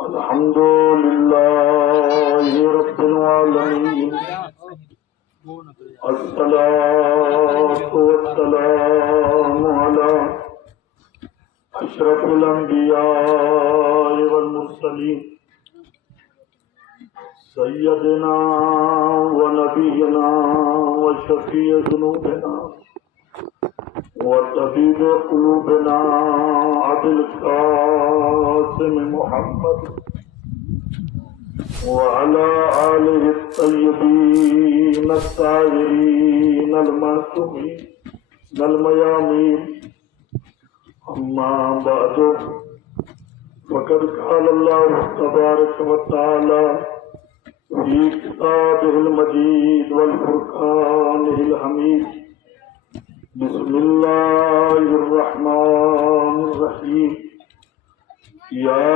الحمد لله رب العالمين الصلاة والسلام على أشرف الأنبياء والمرسلين سيدنا ونبينا وشفيع ذنوبنا وطبيب قلوبنا أبي القاسم محمد وعلى آله الطيبين الطاهرين المعصومين الميامين أما بعد فقد قال الله تبارك وتعالى في كتابه المجيد والفرقانه الحميد بسم الله الرحمن الرحيم يا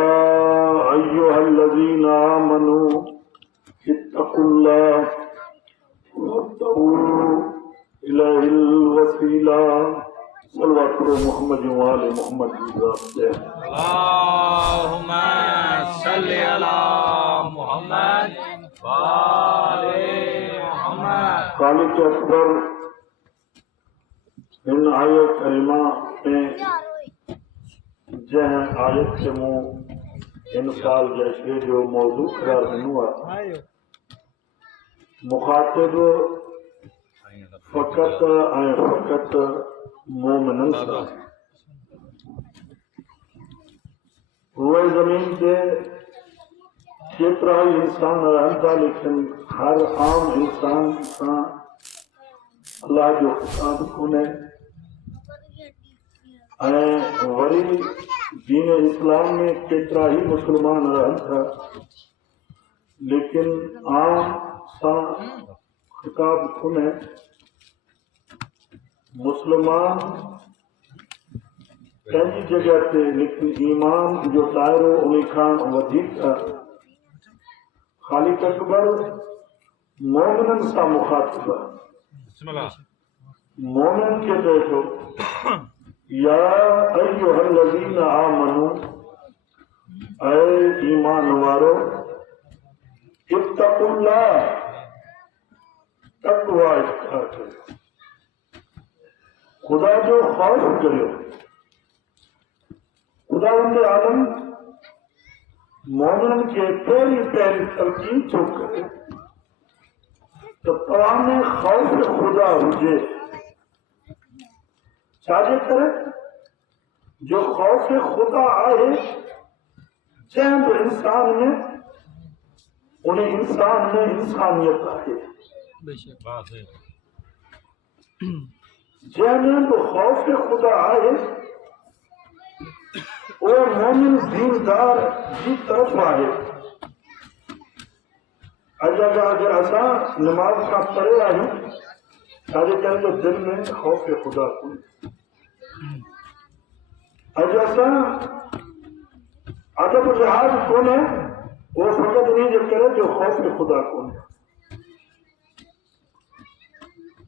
أيها الذين آمنوا اتقوا الله وابتغوا إليه الوسيلة صلوات محمد وآل محمد اللهم صل على محمد وآل محمد. خالق اکبر ان آیت کریمہ میں جہاں آیت کے منہ ان سال جیسے جو موضوع قرار ہوا مخاطب فقط مومنن سا روئے زمین کے کیترا انسان رہتا لیکن ہر عام انسان سا اللہ جو خطاب کنے وری دین اسلام میں کترا ہی مسلمان رہتا لیکن عام سا خطاب کنے مسلمان کئی جگہ تے لیکن ایمان جو دائرو انہیں کھان ودیت خالق اکبر مومنن سا مخاطبہ مومن کے دیکھو یا ایوہ الذین آمنوا اے ایمان وارو اتقوا اللہ تقوی اختیار کرو خدا جو خوف کرو خدا عالم مومن کے پہلی تلقین جو کرے تو تمام خوف خدا ہوجے چاہے کرے جو خوف خدا آئے چند انسان میں انہیں انسان میں انسانیت آئے جہاں تو خوف خدا آئے وہ مومن دیندار کی طرف آئے اگر ایسا نماز کا پڑھے آئے سارے کہیں تو دل میں خوف خدا کو ایسا ادب لحاظ کون ہے وہ فقط نہیں جو کرے جو خوف خدا کون ہے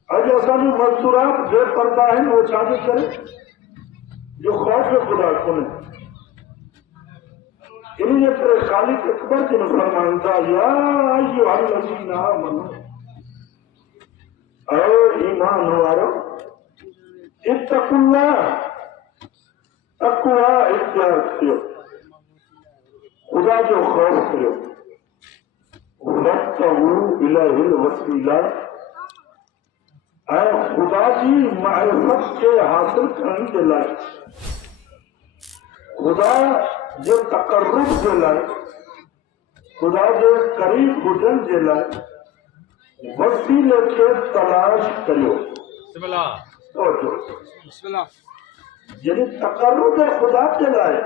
ایسا جو مذکورات جو پڑھتا ہے وہ شادی کرے جو خوف خدا کون ہے انہیں پر خالق اکبر کے فرمائندہ یا ایھا الذین آمنوا اے ایمان والو اتقوا اللہ تقوی اختیار کرو خدا جو خوف کرو وابتغوا الیہ الوسیلہ اے خدا کی معرفت کے حاصل کرنے کے لائے خدا جو تقرب کے لائے خدا جو قریب گزرن کے لائے وسیلے کے تلاش کریو. بسم اللہ. توجہ. بسم اللہ. یعنی تقرب خدا کے لائے،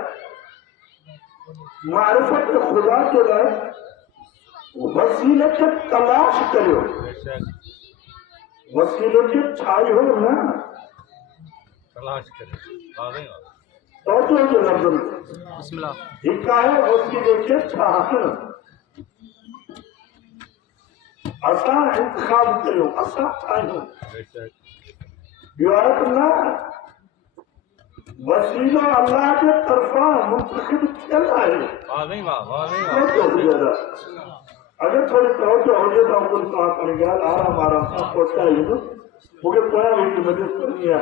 معرفت خدا کے لائے وسیلے کے تلاش کریو. بے شک. وسیلے کے چھائی ہو نا. تلاش کریں. واقعی. توجہ کے لفظ بسم اللہ. حکایت وسیلے کے چھائی اساں انتخاب کریو، اساں چھائی ہو. بے شک. روایت نہ وسیلہ اللہ کے طرفاں منتخب کیا ہے. واقعی. واقعی. اگر تھوڑی توجہ ہو جائے تو ہم کو کہا کریں گے آرام آرام سے پہنچا ہی ہوں مجھے کوئی بھی کی مدد کرنی ہے.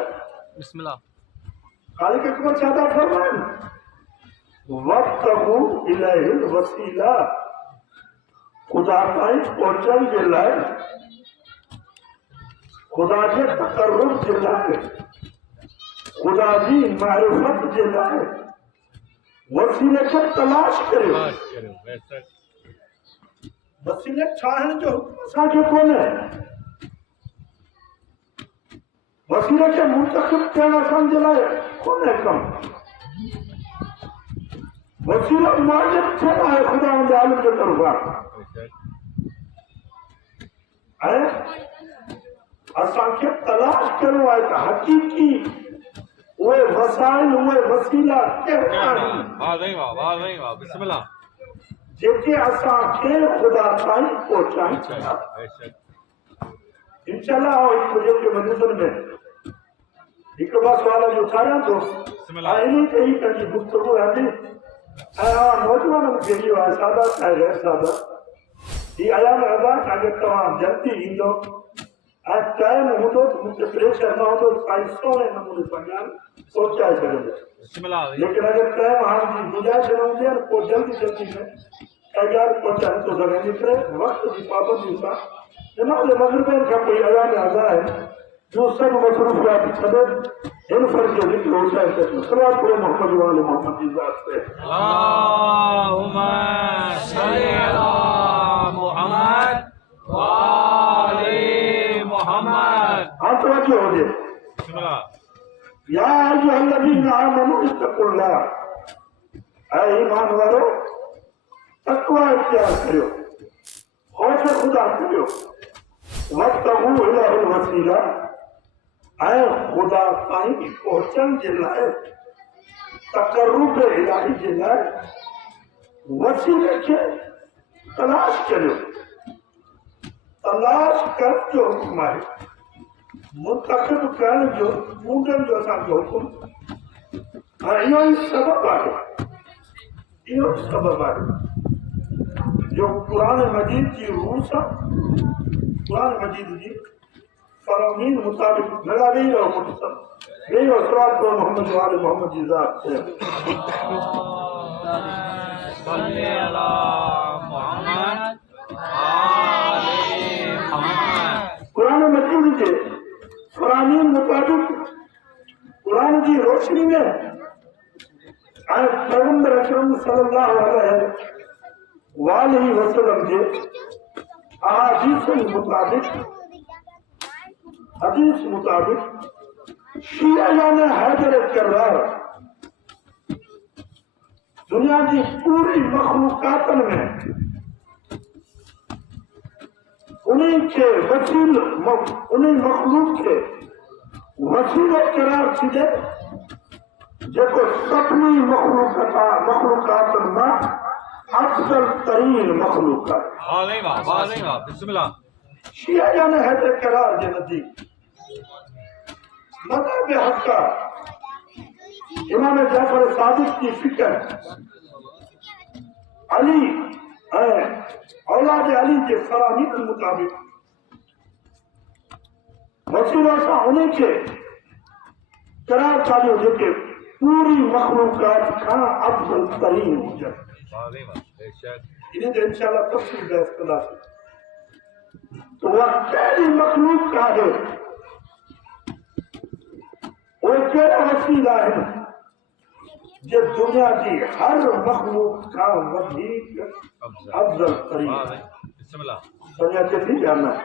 بسم اللہ. خالق اکبر چاہتا فرمائیں وَابْتَغُوا إِلَيْهِ الْوَسِيلَةَ خدا تائیں پہنچن کے لائے، خدا کے تقرب کے لائے، خدا کی معرفت کے لائے وسیلے کو تلاش کرے. تلاش کریں. بے شک. وسیلے چھاہن جو حکم کے کون ہے، وسیلے کے منتخب کہنا سمجھ لائے کون ہے کم. وسیلہ واجب چھنا ہے خدا عالم کے طرفا بے شک. ہے. اساں کے تلاش کرو ہے کہ حقیقی وہ وسائل وہ وسیلہ کہنا ہے واقعی. واقعی. بسم اللہ. جیکے اساں کے خدا تائیں پہنچائیں. بے شک. انشاءاللہ ایک مجھے کے مجلسن میں ایک بار سوال جو اٹھایا تو بسم اللہ. آئینی کہی کہ گفتگو ہے نوجوان کے لیے سادہ ہے غیر سادہ یہ ایام ادا اگر تمام جلدی ہندو ٹائم ہو تو مجھے پریشر نہ ہو تو سائنسوں نے نمونے سنگان سوچا ہے سکتے. بسم اللہ. لیکن اگر ٹائم ہم کی گنجائش نہ ہو جائے تو جلدی میں اگر پہنچانے تو سکیں نکلے وقت کی پابندی ہوتا جناب مغربین کا کوئی ایام ادا ہے جو سب مصروفیات سبب ان پر جو ذکر ہوتا ہے صلوات پڑھو محمد وآل محمد کی ذات پہ. اللہم صلی علی محمد وآل محمد. ہاں توجہ ہو جائے. بسم اللہ. یا ایھا الذین آمنوا اتقوا اللہ اے ایمان والو تقوی اختیار کرو، خوف خدا کرو. وابتغوا الیہ الوسیلہ اے خدا تائیں پہنچن کے لائے تقرب الہی کے لائے وسیلے کے تلاش کرو. تلاش کر جو حکم ہے منتخب کر جو مونڈن جو اساں جو حکم یہ سبب ہے. یہ سبب ہے جو قرآن مجید کی روح سے قرآن مجید کی فرامین مطابق لگا گئی اور متصل یہی اثرات کو محمد وآل محمد کی ذات ہے. صلی علی محمد وآل محمد. قرآن مجید کے فرامین مطابق قرآن کی روشنی میں پیغمبر اکرم صلی اللہ علیہ وآلہ وسلم کے احادیث مطابق شیعہ یعنی حیدر کرار دنیا کی پوری مخلوقات میں انہیں مخلوق کے وسیلے قرار چھے جیکو سپنی مخلوقات میں افضل ترین مخلوقات. واقعی. بسم اللہ. شیعہ یعنی حیدر کرار کے نزدیک مذہب حق کا امام جعفر صادق کی فکر علی اولاد علی کے فرامین کے مطابق وسیلہ سا انہیں کے قرار چالیو جو کہ پوری مخلوقات کا افضل ترین ہو جائے. بے شک. انہیں جو انشاءاللہ تفصیل بحث کلا سے تو وہ پہلی مخلوق کا ہے وہ کہنا وسیلہ ہے جو دنیا کی ہر مخلوق کا وزید افضل ترین. بسم اللہ. دنیا کے نہیں جاننا ہے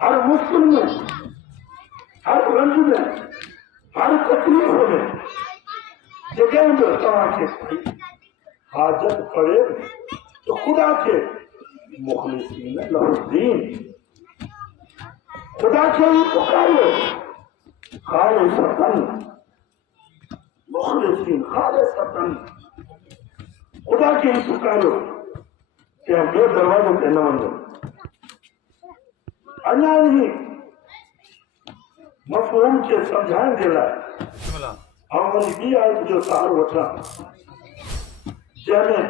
ہر مشکل میں، ہر رنج میں، ہر تکلیف میں جگہ میں تمام کے حاجت پڑے تو خدا کے مخلصین لہ الدین، خدا کے ہی پکارو خالصتاً، مخلصین خالصتاً، خدا کے ہی پکارو کہ ہم بے دروازوں کے نہ بندے انیا نہیں مفہوم کے سمجھائیں دے لائے بسم اللہ ہم وہی بھی آئے جو سہار وٹھا جہنے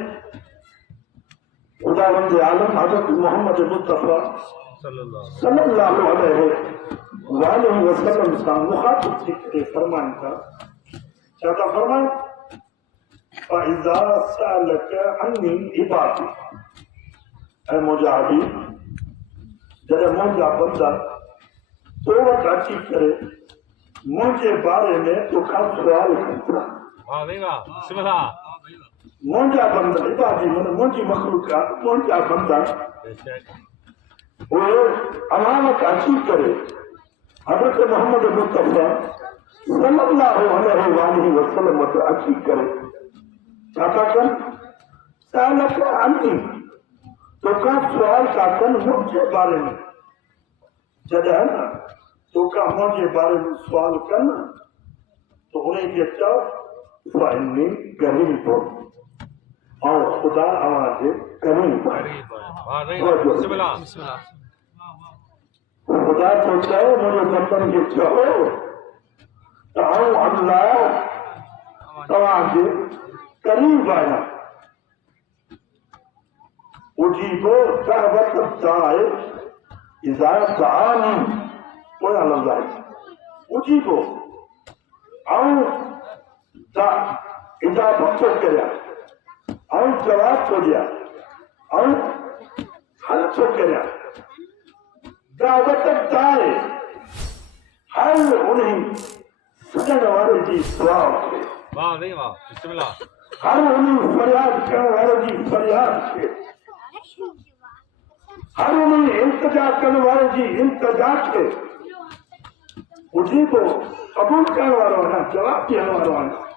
خدا بند عالم حضرت محمد مصطفیٰ صلی اللہ صلی اللہ علیہ وآلہ وسلم سے مخاطب ذکر فرمائیں کا چاہتا فرمائیں فَإِذَا سَأَلَكَ عَنِّي عِبَادِي، اے مجاہدی جڑے مجھا بندہ تو وقت اچھی کرے مجھے بارے میں تو کھا سوال کرتا واہ بھائی واہ بسم اللہ مجھا بندہ عبادی من مجھے مخلوقات مجھا بندہ بے شک وہ امانت اچھی کرے حضرت محمد مصطفیٰ صلی اللہ علیہ وآلہ وسلم کو اچھی کرے چاہتا کن سالک عنی تو کا سوال کا کن مجھے بارے میں جدہ ہے نا تو کا مجھے بارے میں سوال کرنا تو انہیں کہتا فَإِنِّي قَرِيبٌ اور خدا آواز قریب ہے واہ بھائی واہ بسم اللہ خدا تو چاہے مجھے بندن کے چاہو تو اللہ تواجہ قریب آیا اجیبو دعوت الداعی اذا دعانی کوئی لفظ ہے اجیبو اذا بچو کریا جواب کو دیا حل کو کریا دعوت الداعی ہر انہیں سجن والے جی دعا کے واہ بھائی واہ بسم اللہ ہر انہیں فریاد کرنے والے جی فریاد کے ہر انہیں التجا کرنے والے جی التجا کے اسی کو قبول کرنے والا ہونا جواب دینے والا ہونا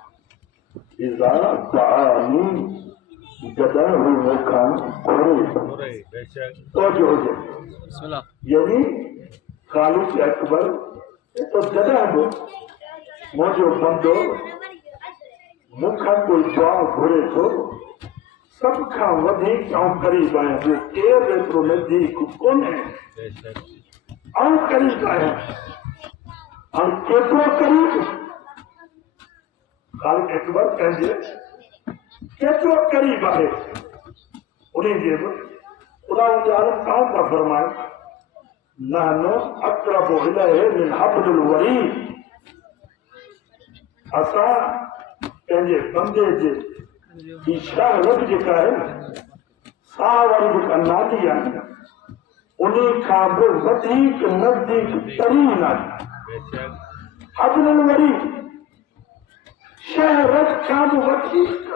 اذا دعانی جدہ ہوئی موقع پورے بے شک توجہ ہو جائے بسم اللہ یعنی خالق اکبر تو جدہ ہو موجو بندو مکھا کوئی دعا گھرے تو سب کا ودھیک آؤں قریب آئے جو کیر ریترو نزدیک کون ہے بے شک آؤں قریب آئے اور کیترو قریب خالق اکبر کہنجے کیترو قریب آئے انہیں جیب خدا اجارت کام کا فرمائے نحنو اقرب الیہ من حبل الورید اسا کہنجے بندے جے اشارہ لگ جکا ہے ساور جکا نادی آئی انہیں کھابو ودھیک نزدیک ترین آئی بے شک حبل الورید شہرت کھابو ودھیک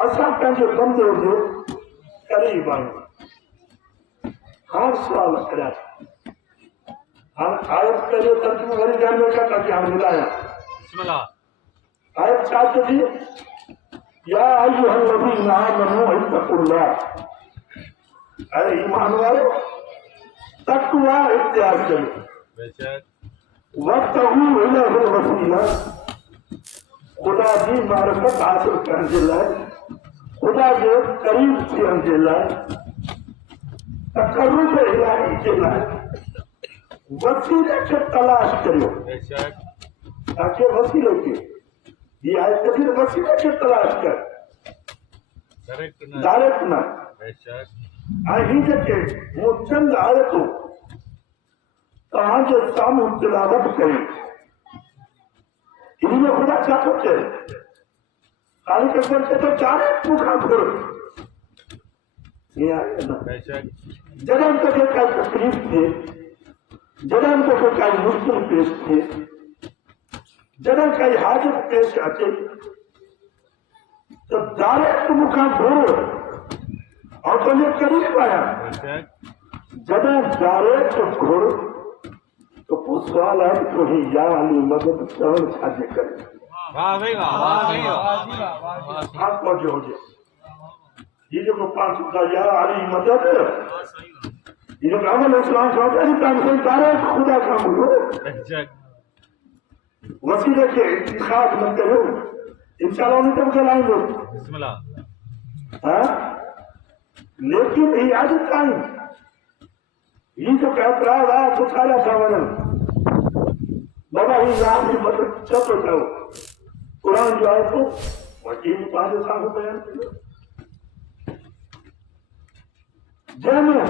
اسا کہنجے بندے جے قریب آئی ہر سوال کریا ہم آیت کا جو ترجمہ غری جاننے کا تاکہ ہم ملایا بسم اللہ آیت چاہتے تھی یا ایوہ الذین آمنوا اتقوا اللہ اے ایمان والے تقوی اختیار کرو بے شک وابتغوا الیہ الوسیلہ خدا کی معرفت حاصل کرنے لائے خدا کے قریب سے ہمیں لائے تقرب الہی کے لائے وسیلے کے تلاش کرو بے شک تاکہ وسیلے کے یہ آیت کبیر وسیلے کے تلاش کر ڈائریکٹ نہ ڈائریکٹ نہ بے شک آئی کے وہ چند آیتوں کہاں جو سامو تلاوت کریں انہیں میں خدا چاہتا ہے خالق اکبر سے تو چاہے پوکھا کھر یہ آئے نا بے شک جب ہم کو کوئی تکلیف تھے جب ہم کو کوئی مشکل پیش تھے جب ہم کوئی حاجت پیش آتے تو ڈائریکٹ مکان دھو اور تو یہ قریب آیا بے شک جب ڈائریکٹ گھر تو پوچھ سوال ہے تو ہی یا علی مدد چڑھ چھاجے کرے واہ بھائی واہ واہ بھائی واہ آپ پہنچے ہو جائے یہ جو پانچ کا یا علی مدد یہ جو اول اسلام سوچا ہے کہ کوئی ڈائریکٹ خدا کا ملو بے شک وسیلے کے انتخاب نہ کرو انشاءاللہ نہیں تم چلائیں گے بسم اللہ ہاں لیکن یہ آج ٹائم یہ جو کہتا رہا ہے تو سارا سوال بابا ہی یہاں کی مدد سب بتاؤ قرآن جو ہے تو وکیل پانچ سال کو بیان کیا جانا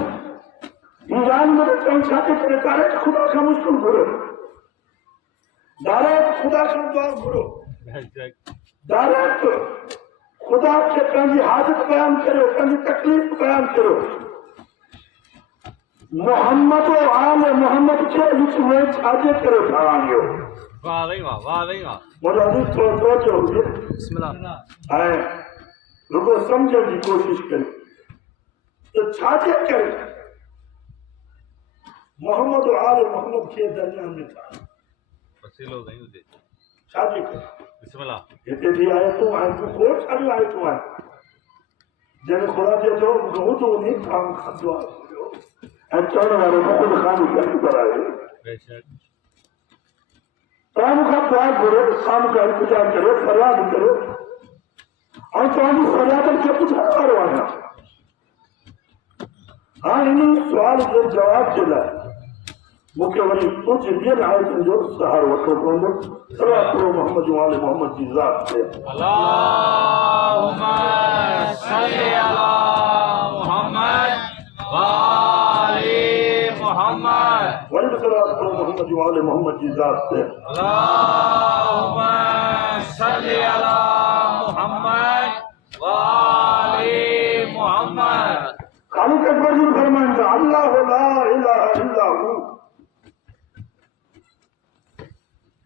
ایران مدد کہیں چاہتے کرے ڈائریکٹ خدا کا مشکل بھرو ڈائریکٹ خدا کا دعا بھرو بے شک ڈائریکٹ خدا سے کہیں حاجت بیان کرو کہیں تکلیف بیان کرو محمد و آل محمد کے وچ میں چھاجے کرو بھائیو واہ بھائی واہ بھائی مجھے حدیث کو سوچو ہوگی بسم اللہ آئے لوگوں سمجھنے کی کوشش کریں تو چھاجے کریں محمد و آل محمد کے درمیان میں تھا وسیلو نہیں ہوتے چھاجے کریں بسم اللہ یہ بھی آئے تو بہت ساری آئے تو آئے جن خدا دے تو تو نہیں کام دعا چڑھنے والے کو خود خان کر کرائے بے شک کام کا دعا کرو کام کا انتظار کرو فریاد کرو اور تمہیں فریاد کے کچھ کروانا ہاں انہیں سوال کے جواب دلا مکہ ولی کچھ دن آئے تم جو سہار وقت کو صلوات کرو محمد والے محمد کی ذات سے اللہم صلی علی محمد وآل محمد ولی صلوات کرو محمد والے محمد کی ذات سے اللہم صلی علی محمد وآل محمد خالق اکبر جی فرمائیں گے اللہ لا الہ الا ہو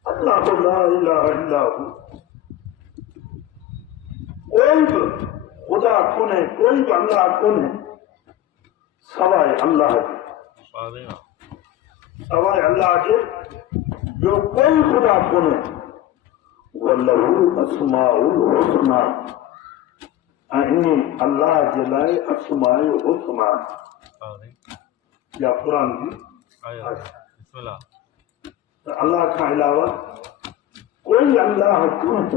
اللہ لا الہ الا ہو کوئی بھی خدا کون ہے کوئی بھی اللہ کون ہے سوائے اللہ کے واہ بھائی واہ سوائے اللہ کے جو کوئی خدا کون ہے وَلَهُ أَسْمَاءُ الْحُسْنَى اللہ جلائے اسماء الحسنى واہ بھائی یا قرآن کی آیا بسم اللہ اللہ کا علاوہ کوئی اللہ کون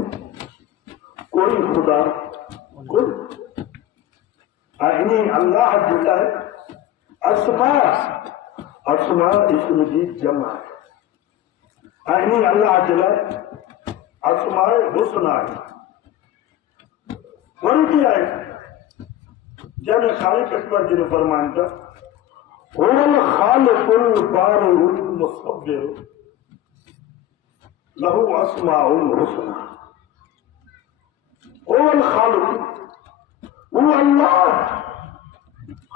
کوئی خدا کوئی اللہ جلائے اسماء اسماء اسم کی جمع ہے اللہ جلائے اسماء حسنى وہی آئے جب خالق اکبر جی نے فرمائیں تھا هو الخالق البارئ المصور له اسماء الحسنى هو الخالق وہ اللہ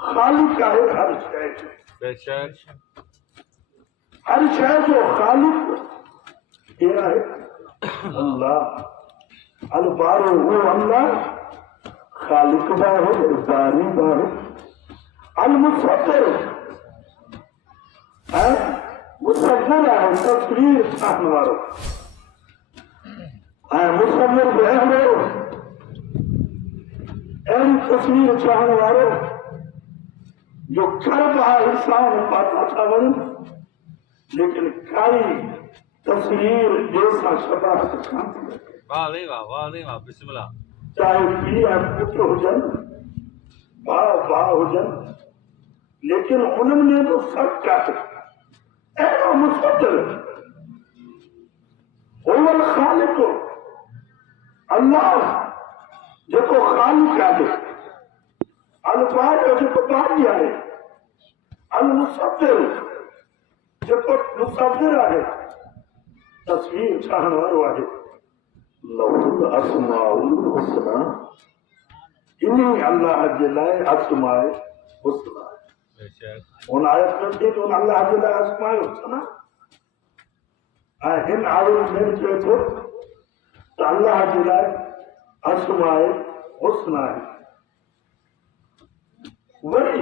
خالق ہے ہر شے بے شک ہر شے جو خالق تیرا ہے اللہ البارئ وہ اللہ خالق باہر باری باہر المصور مصور ہے تصویر چاہنے والوں مصور بہن ایسی تصویر چاہنے والوں جو کر رہا انسان پاتا تھا ون لیکن کئی تصویر جیسا شباہت کھانتی ہے واہ بھائی واہ بسم اللہ چاہے پی یا پتر ہو جن باہ ہو جن لیکن انہوں نے تو سب چاہتے ایسا مصور هو الخالق اللہ جو کو خالق کہتے البارئ جو کو باری ہے المصور جو کو مصور ہے تصویر چاہنے والوں ہے له الاسماء الحسنى انہیں اللہ جلائے اسماء حسنى بے شک ان آیت میں دیکھ ان اللہ جلائے اسماء حسنى ان آیت میں جو تو اللہ جلائے اسماء حسنى وہی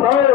100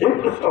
100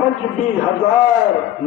25,000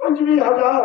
25,000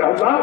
1000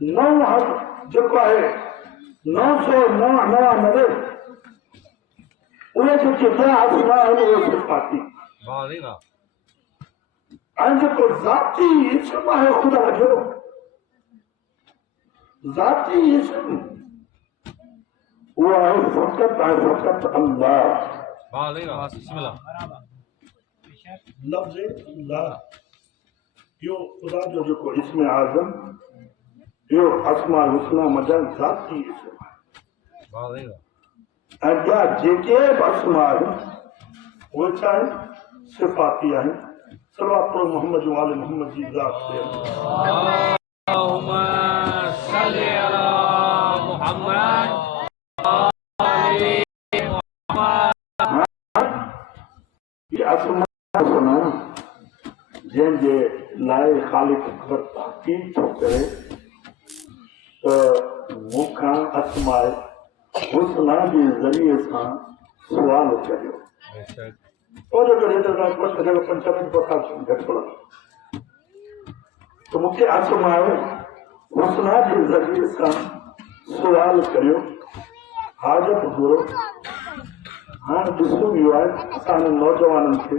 نو حق جو ہے 999 انہیں جو کیا اسماء ہے وہ صفاتی واہ نہیں واہ ان جو ذاتی اسم ہے خدا جو ذاتی اسم وہ ہے فقط اللہ واہ نہیں واہ بسم اللہ لفظ لا یہ خدا جو کو اسم اعظم یہ اسماء الحسنى مجال ذاتی اسم ہے واہ نہیں واہ اگیا جیکے اسماء وہ چاہے صفاتی ہیں صلوات محمد و آل محمد جی ذات سے اللہم صلی علی محمد یہ اسماء سنا جن جے لائے خالق اکبر تحقیق تو کرے تو مکھاں اسماء حسنہ کے ذریعے سے سوال کریو اور اگر یہ طرح کچھ اگر پنچمن کو خاص گھٹ پڑا تو مکھے اسماء حسنہ کے ذریعے سے سوال کریو حاجت گرو ہاں جسو روایت سانے نوجوانوں کے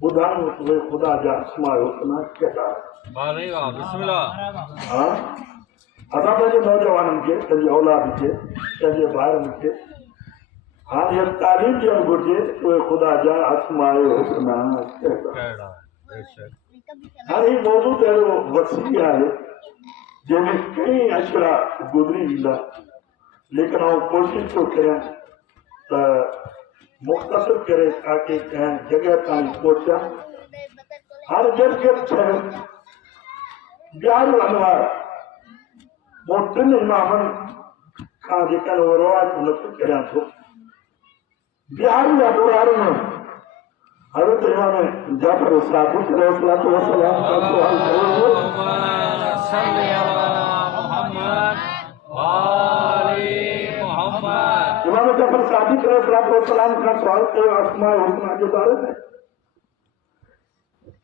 بدھان ہوئے خدا جا اسماء حسنہ کہتا ہے واہ نہیں واہ بسم اللہ ہاں اصل میں نوجوانوں کے تجھے اولاد کے تجھے بھائیوں کے ہاں یہ تعلیم جو گرجے تو خدا جا اسماء حسنہ کہتا ہے ہر ہی موضوع ہے وہ وسیع ہے جن میں کئی اشرا گزری ملا لیکن وہ کوشش تو کریں تو مختصر کرے تاکہ کہیں جگہ تانی پہنچا ہر جگہ چھے بیار الانوار وہ تن امامن کھا جکن وہ روایت نقل کریں تو بیار الانوار میں حضرت امام جعفر صادق علیہ الصلوۃ والسلام کا سوال کریں صلی علی محمد امام جعفر صادق علیہ السلام کا سوال ہے اسماء الحسنہ کے بارے میں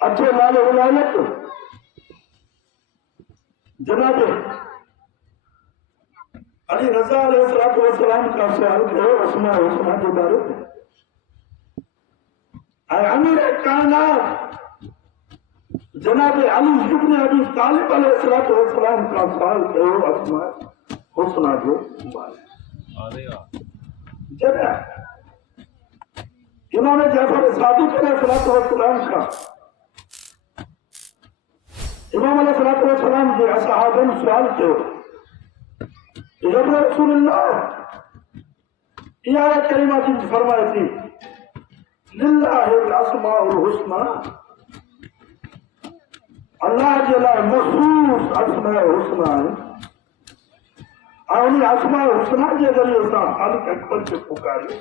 اچھے مال ولایت جناب علی رضا علیہ السلام کا سوال ہے اسماء الحسنہ کے بارے میں امیر کائنات جناب علی ابن ابی طالب علیہ السلام کا سوال ہے اسماء الحسنہ کے بارے میں جگہ امام جعفر صادق علیہ السلام کا امام علیہ السلام کے اصحابوں سوال کیوں جب رسول اللہ یہ آیت کریمہ کی فرمائی تھی للہ الاسماء الحسنى اللہ جل مخصوص اسماء الحسنى آنی اسماء الحسنہ کے ذریعے سے خالق اکبر سے پکاری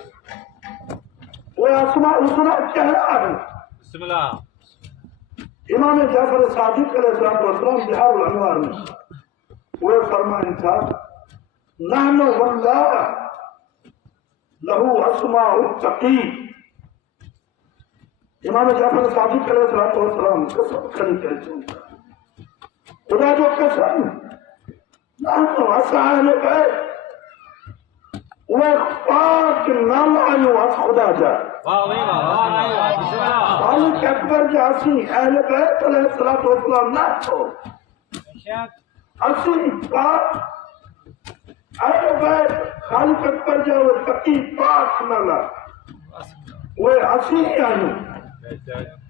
وہ اسماء الحسنہ کیا ہے بسم اللہ امام جعفر صادق علیہ السلام بہار الانوار میں وہ فرمائیں تھا نحن واللہ لہو اسماء التقی امام جعفر صادق علیہ السلام قسم کھڑی کرتے ہیں خدا جو قسم نحن اصحاب بیت وہ پاک نام آئیو اس خدا جا خالق اکبر جاسی اہل بیت علیہ السلام نہ ہو اسی پاک اہل بیت خالق اکبر جا وہ تقی پاک نالا وہ اسی آئیو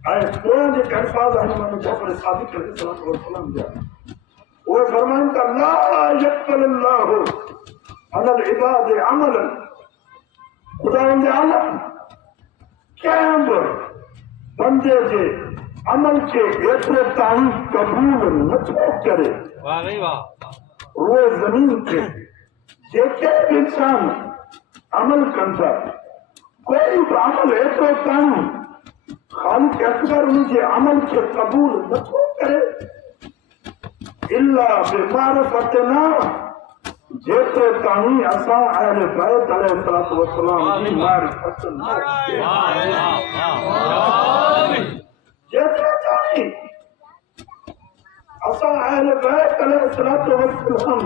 آئے قرآن کے الفاظ آئیو امام جعفر صادق علیہ السلام جا وہ فرمائیں کہ لا یقبل اللہ علی العباد عملا خدا ان عالم کیمبر بندے کے عمل کے ایسے تعین قبول نہ کرے روئے زمین کے جیسے انسان عمل کرتا کوئی عمل ایسے تعین خالق اکبر ان کے عمل کے قبول نہ کرے اللہ بمعرفتنا جیسے تانی اساں اہل بیت علیہ السلام کی معرفت نہ جیسے تانی اساں اہل بیت علیہ الصلوۃ والسلام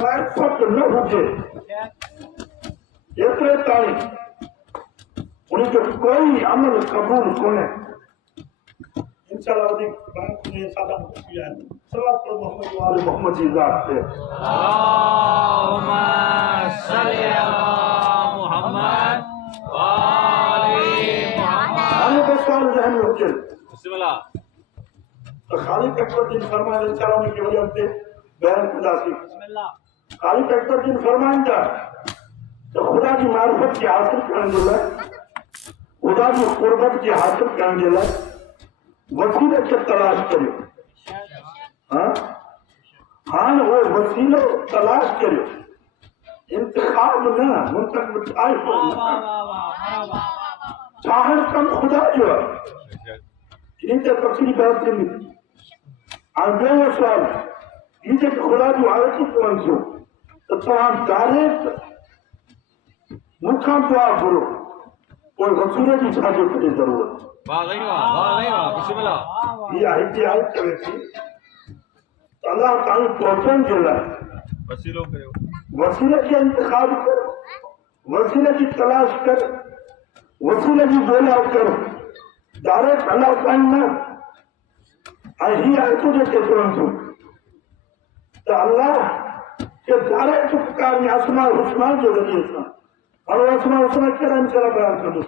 معرفت نہ ہوجے ایترے تائیں ان جو کوئی عمل قبول کونے انشاءاللہ ودی بات نے سادہ کیا ہے صلوات محمد و آل محمد کی ذات پہ اللهم صل على محمد وآل محمد. آنے کا سوال ذہن میں ہوجے بسم اللہ. تو خالق اکبر جن فرمائے انشاءاللہ ان کی وجہ سے بیان خدا سی خالق اکبر جن فرمائیں گا تو خدا کی معرفت کی حاصل کرنے کے لئے خدا کی قربت کی حاصل کرنے کے لئے وسیلے کے تلاش کرے ہاں وہ وسیلے تلاش کرے انتخاب نہ منتخب چاہر کم خدا جو ہے ان کے تفصیلی بات کے لیے آگے وہ سوال یہ کہ خدا جو آیتی کون سو تو تمام ڈائریکٹ مکھاں دعا کرو کوئی وسیلے کی چھاجے کی ضرورت بسم اللہ. یہ آیتی آیت کرے تھی اللہ تعالیٰ پہنچن کے لئے وسیلے کی انتخاب کر وسیلے کی تلاش کر وسیلے کی بولا کر ڈائریکٹ اللہ تعالیٰ ہی آیتوں کے کون سو تو اللہ کے ڈائریکٹ پکار میں اسماء الحسنی کے ذریعے سے اور وہ اسماء الحسنی کے نام سے بیان کر دو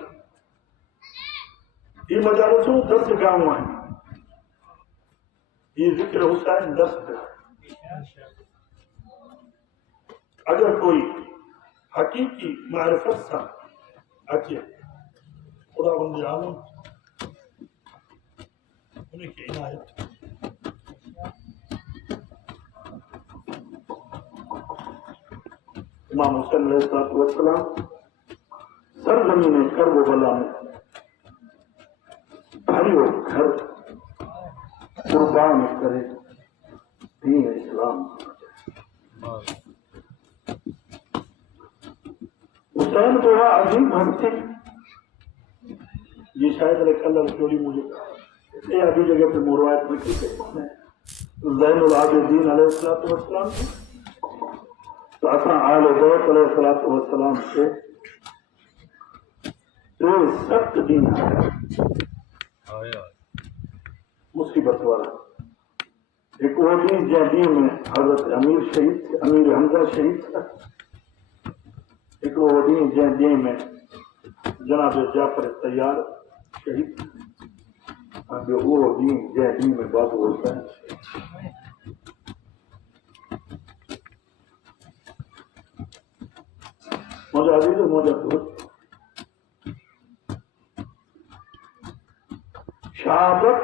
یہ مجالسوں 10 گاؤں ہیں یہ ذکر حسین 10 گاؤں اگر کوئی حقیقی معرفت سا اچھے خدا بندی عالم انہیں کی عنایت امام حسین علیہ السلام سرزمین کرب و بلا میں بھائیو گھر قربان کرے دین اسلام حسین کو عظیم ہستی یہ شاید اللہ چوری مجھے یہ ابھی جگہ پہ مروایت میں کی زین العابدین علیہ السلام تو اصلا آل بیت علیہ السلام سے سخت دین مصیبت والا ایک وہ دین جہاں دین میں حضرت امیر شہید تھے امیر حمزہ شہید تھا ایک وہ دین جہاں دین میں جناب جعفر طیار شہید تھے وہ دین جہاں دین میں بابو ہوتا ہے مجھے عزیز و مجھے دوست شہادت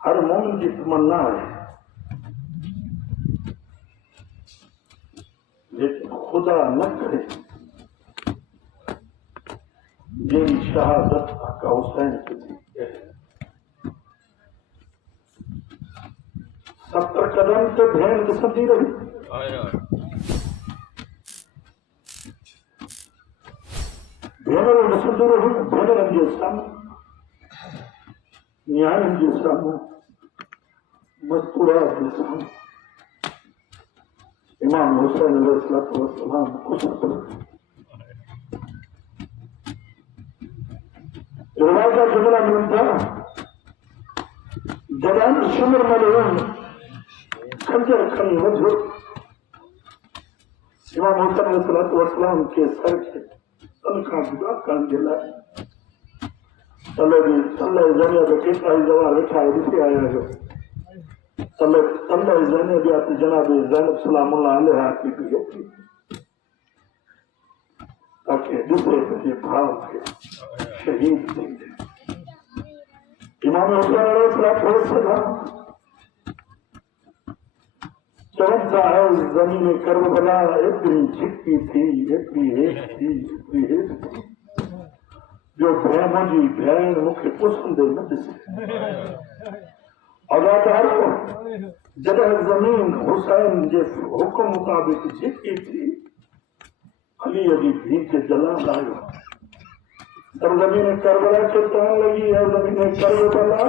ہر مومن کی تمنا ہے لیکن خدا نہ کرے جن شہادت کا حسین کی 70 قدم سے بہن قسمتی رہی بہنوں نسل رہی بہن رنجی اسلام نیائے رنجی اسلام مستورات اسلام امام حسین علیہ السلام قسمت روایتہ جملہ ملتا جبان شمر ملعون خنجر کھنی وجہ امام حسین علیہ السلام کے سر کے تنخواہ جدا کرنے کے لئے صلی زنیہ پہ کتنا ہی زوار رکھا ہے جسے آیا ہے صلی زنیہ بھی آتی جناب زینب سلام اللہ علیہ کی بھی تھی تاکہ دوسرے کے بھاؤ کے شہید دیں گے امام حسین علیہ السلام چلتا ہے زمین کربلا اتنی چھکی تھی اتنی ایک تھی اتنی ایک تھی جو بہن جی بہن مکھ پسند مد سے اداکاروں جگہ زمین حسین جس حکم مطابق چھکی تھی علی ابھی بھی کے جلا لائے سرزمین کربلا کے تان لگی ہے زمین کربلا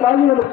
40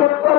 70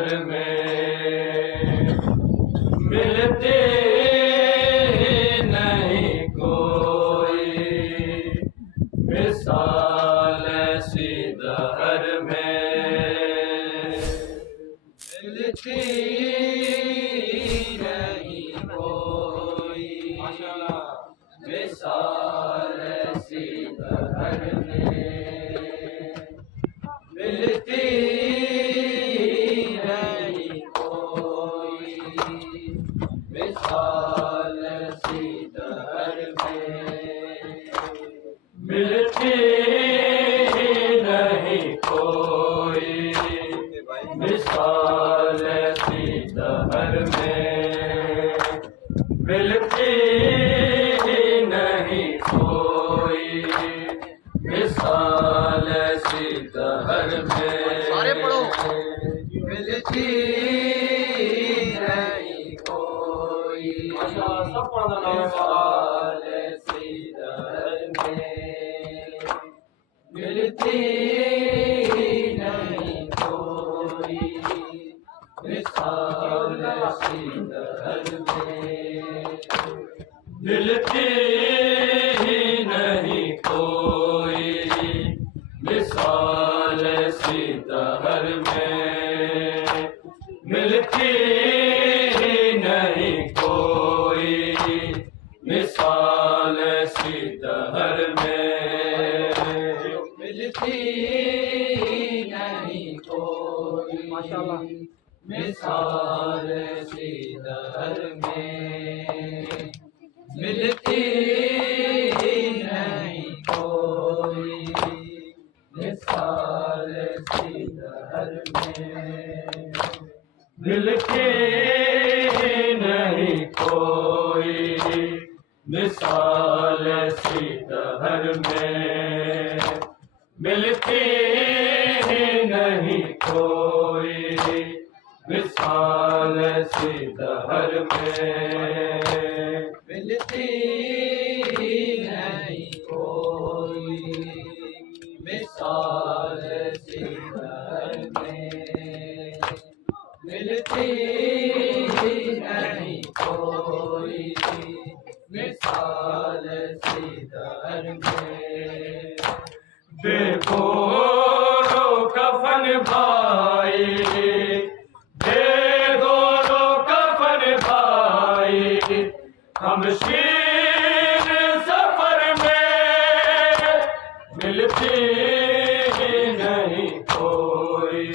دہر میں ملتی نہیں کوئی مثال ایسی دہر میں ملتی نہیں کوئی مثال ایسی دہر میں ملتی نہیں کوئی مثال ایسی دہر میں ملتی نہیں کوئی مثال ایسی دہر میں ملتی نہیں کوئی مثال ایسی دہر میں سارے پڑھو ملتی نہیں کوئی مثال ایسی دہر میں ملتی نہیں کوئی مثال ایسی دہر میں ملتی نہیں کوئی مثال ایسی دہر میں ملتی نہیں کوئی مثال ایسی دہر میں ملتی نہیں کوئی مثال ایسی دہر میں ملتی نہیں کوئی مثال ایسی دہر میں ملتی نہیں کوئی مثال ایسی دہر میں ملتی نہیں کوئی مثال ایسی دہر میں ملتی نہیں کوئی مثال ایسی دہر میں ملتی نہیں کوئی مثال ایسی دہر میں دیکھو رو کفن بھائی دیکھو رو کفن بھائی ہم شیر سفر میں ملتی نہیں کوئی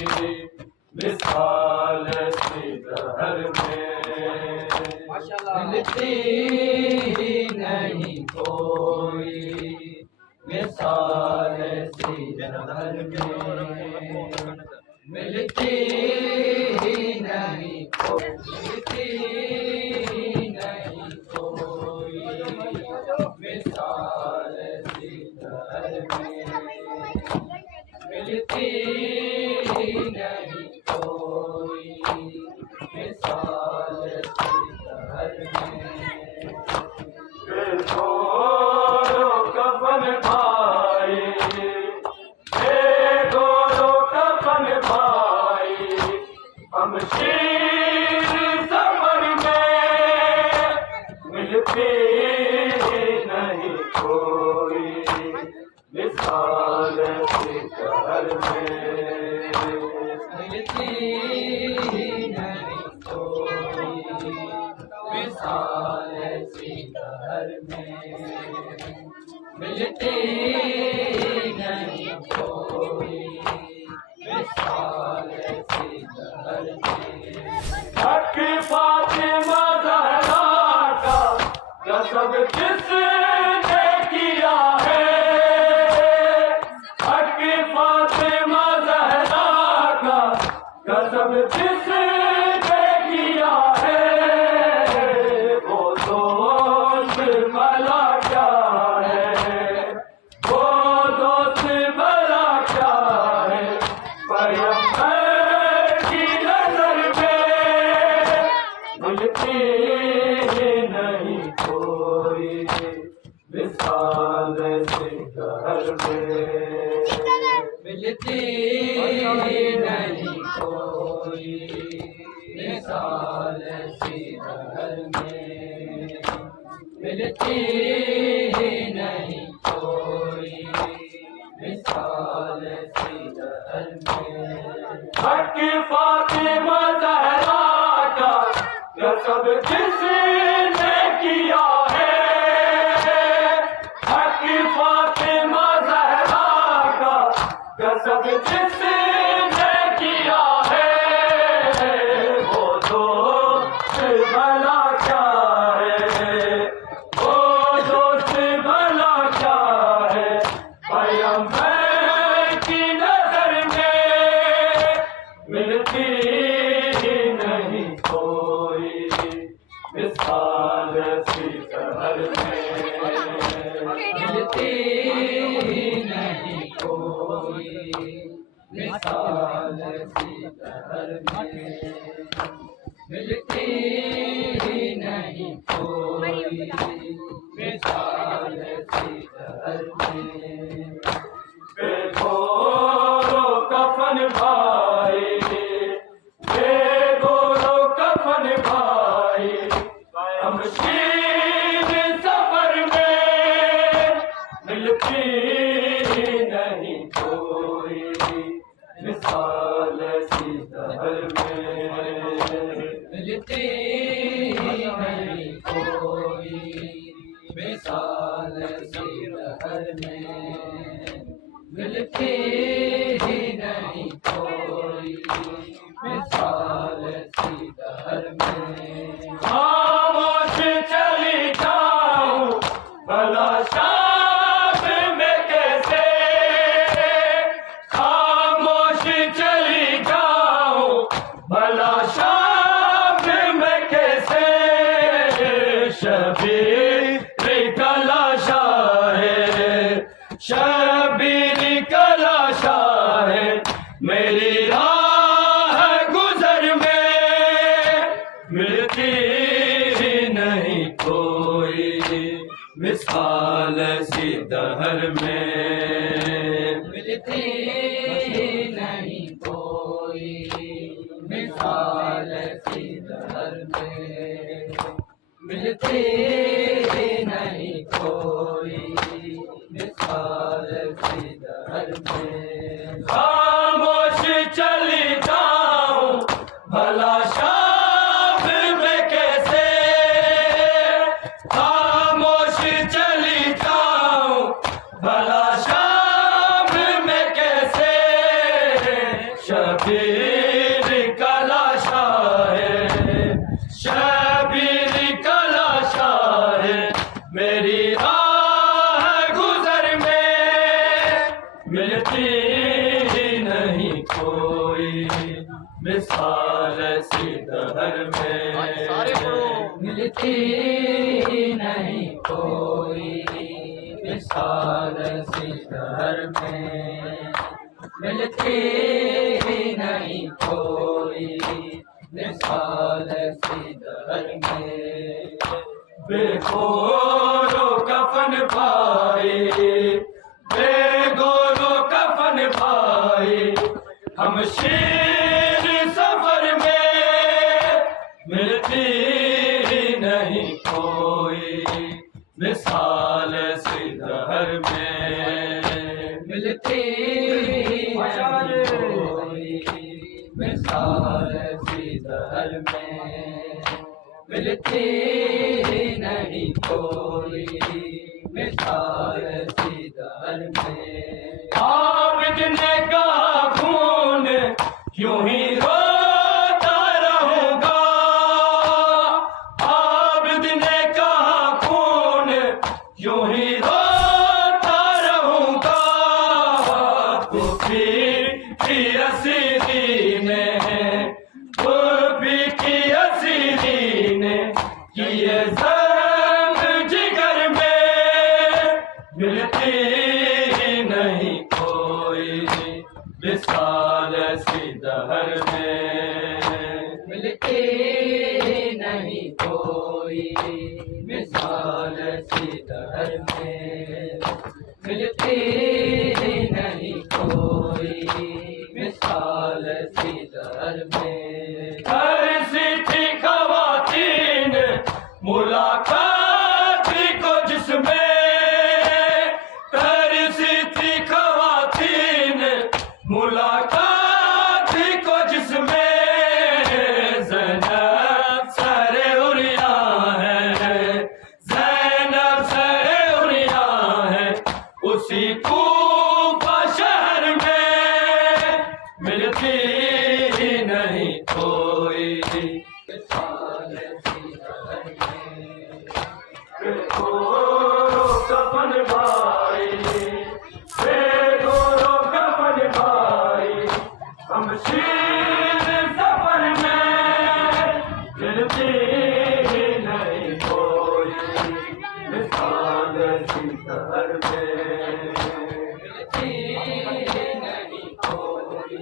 مثال ایسی دہر میں ملتی نہیں کوئی مثال ایسی دہر میں ملتی نہیں کوئی مثال ایسی دہر میں ملتی نہیں کوئی مثال ایسی دہر میں دیکھو رو کفن بھائی دیکھو رو کفن بھائی ہم شیر سفر میں ملتی نہیں کوئی مثال ایسی دہر میں ملتی نہیں کوئی مثال ایسی دہر میں ملتی نہیں کوئی مثال ایسی دہر میں حق فاطمہ زہرا کا غصب کس نے کیا ہے حق فاطمہ زہرا کا غصب کس نے کیا ہے وہ دوست بھلا کیا ہے وہ دوست بھلا کیا ہے پیغمبر کی نظر میں ملتی نہیں کوئی مثال ایسی دہر میں ملتی نہیں کوئی مثال سی دہر میں ملتی ہی نہیں کوئی مثال سی دہر میں حق فاطمہ زہرا کا نسب جس نے کیا ہے حق فاطمہ زہرا کا نسب جس نے کیا ہے وہ دوست بھلا کیا ہے وہ دوست بھلا کیا ہے پیغمبر کی نظر میں ملتی ہی نہیں کوئی مثال سی دہر میں ملتی ہی نہیں کوئی مثال سی دہر میں ملتی ہی نہیں کوئی مثال سی دہر میں بے گورو کفن بھائی بے گورو کفن بھائی ہم شیر سفر میں ملتی نہیں کوئی مثال سی دہر میں ملتی نہیں کوئی مثال سی دہر میں ملتی ہی نہیں کوئی مثال سی دہر میں خاموش چلی جاؤں بھلا شام میں کیسے خاموش چلی جاؤں بھلا شام میں کیسے شبیر کا لاشا ہے شبیر کا لاشا ہے میری راہ گزر میں ملتی ہی نہیں کوئی مثال سی دہر میں ملتی ہی نہیں کوئی مثال سی دہر میں ملتی ہی نہیں کوئی مثال سی دہر میں خاموش چلی جاؤں بھلا شام میں کیسے خاموش چلی جاؤں بھلا شام میں کیسے شبیر کا لاشا ہے شبیر کا لاشا ہے میری راہ گزر میں ملتی ہی نہیں کوئی مثال سی دہر میں ملتی ہی نہیں کوئی مثال سی دہر میں ملتی ہی نہیں کوئی مثال سی دہر میں بے گورو کفن بھائی بے گورو کفن بھائی ہم شیر سفر میں ملتی ہی نہیں کوئی مثال سی دہر میں ملتی ہی نہیں کوئی مثال سی دہر میں ملتی ہی نہیں کوئی مثال سی دہر میں عابد نے کہا خون یوں ہی روتا رہوں گا عابد نے کہا خون یوں ہی روتا رہوں گا تو پھر کی اسیری نے تو بھی کی اسیری نے کیے زنگ جگر میں ملتی ہی نہیں کوئی مثال سی دہر میں ملتی ہی نہیں کوئی مثال سی دہر میں ملتی ہی نہیں کوئی مثال سی دہر میں ہر سی نہیں کوئی کفن بھائی بے گورو کفن بھائی ہم شیر سفر میں ملتی نہیں کوئی مثال سی شہر میں ملتی نہیں کوئی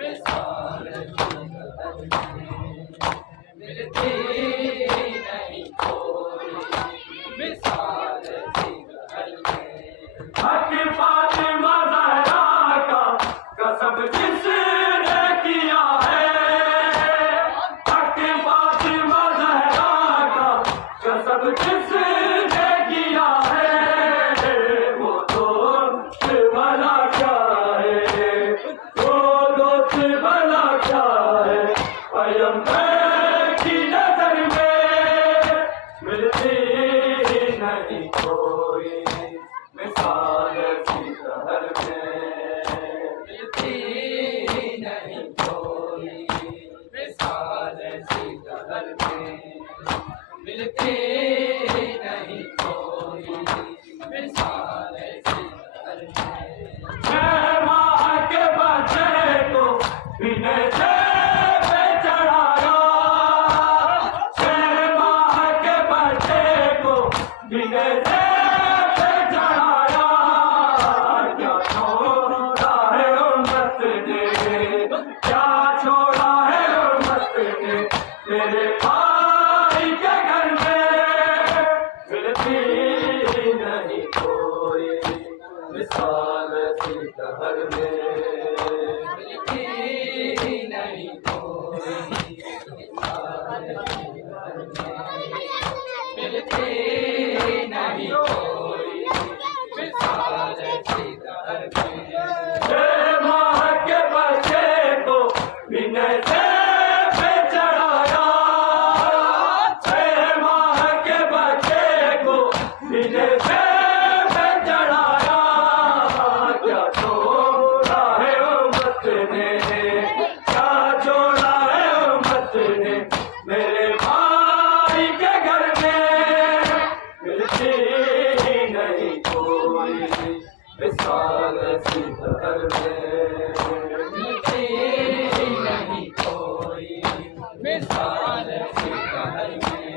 مثال سی شہر میں ملتی نہیں کوئی مثال سی شہر میں حق فاطمہ زہرا کا قصب جس نے کیا ہے حق فاطمہ زہرا کا قصب جس نے کیا ہے وہ دوست بھلا کیا ہے وہ دوست بھلا کیا ہے پیغمبر کی نظر میں ملتی نہیں کوئی مثال سی شہر میں ملتی نہیں کوئی مثال سی شہر میں ملتی نہیں کوئی مثال سی شہر میں چھ ماہ کے بچے کو بنے سے پہ چڑھایا چھ ماہ کے بچے کو بنے سے پہ چڑھایا کیا چھوڑا ہے امت نے کیا چھوڑا ہے امت نے میرے بھائی کے گھر میں ملتی نہیں کوئی مثال سی شہر میں ملتی نہیں کوئی مثال سی شہر میں ملتی نہیں کوئی مثال سی شہر میں چھ ماہ کے بچے کو بنے سے پہ چڑھایا چھ ماہ کے بچے کو بنے سے پہ چڑھایا کیا چھوڑا ہے امت نے کیا چھوڑا ہے امت نے میرے بھائی کے گھر میں ملتی نہیں کوئی مثال سی شہر میں ملتی نہیں کوئی مثال سی شہر میں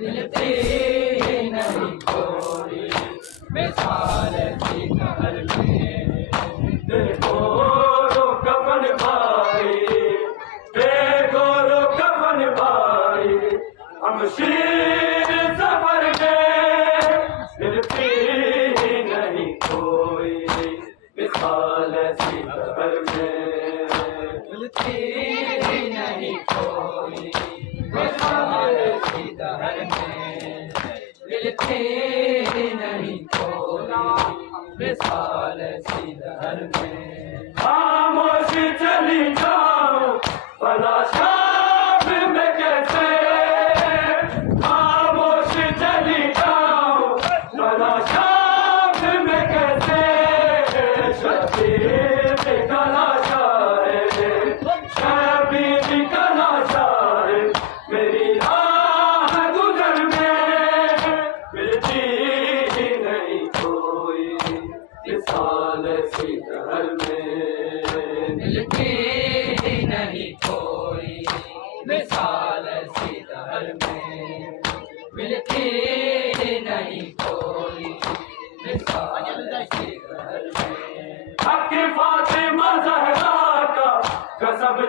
ملتی نہیں کوئی مثال سی شہر میں دیکھو رو کفن بھائی بے گورو کفن بھائی ہم شیر سفر میں ملتی نہیں کوئی مثال سی شہر میں ملتی نہیں کوئی مثال سی شہر میں ملتی نہیں کوئی مثال سی شہر میں خاموش چلی جاؤ بھلا شام میں کیسے خاموش چلی جاؤ بھلا شام میں کیسے شبیر کلا شاعر شبیر کلا شاعر میری راہ گزر میں ملتی نہیں کوئی مثال سی شہر میں ملتی نہیں کوئی مثال سی شہر میں ملتی نہیں کوئی مثال سی شہر میں حق فاطمہ زہرا کا قصب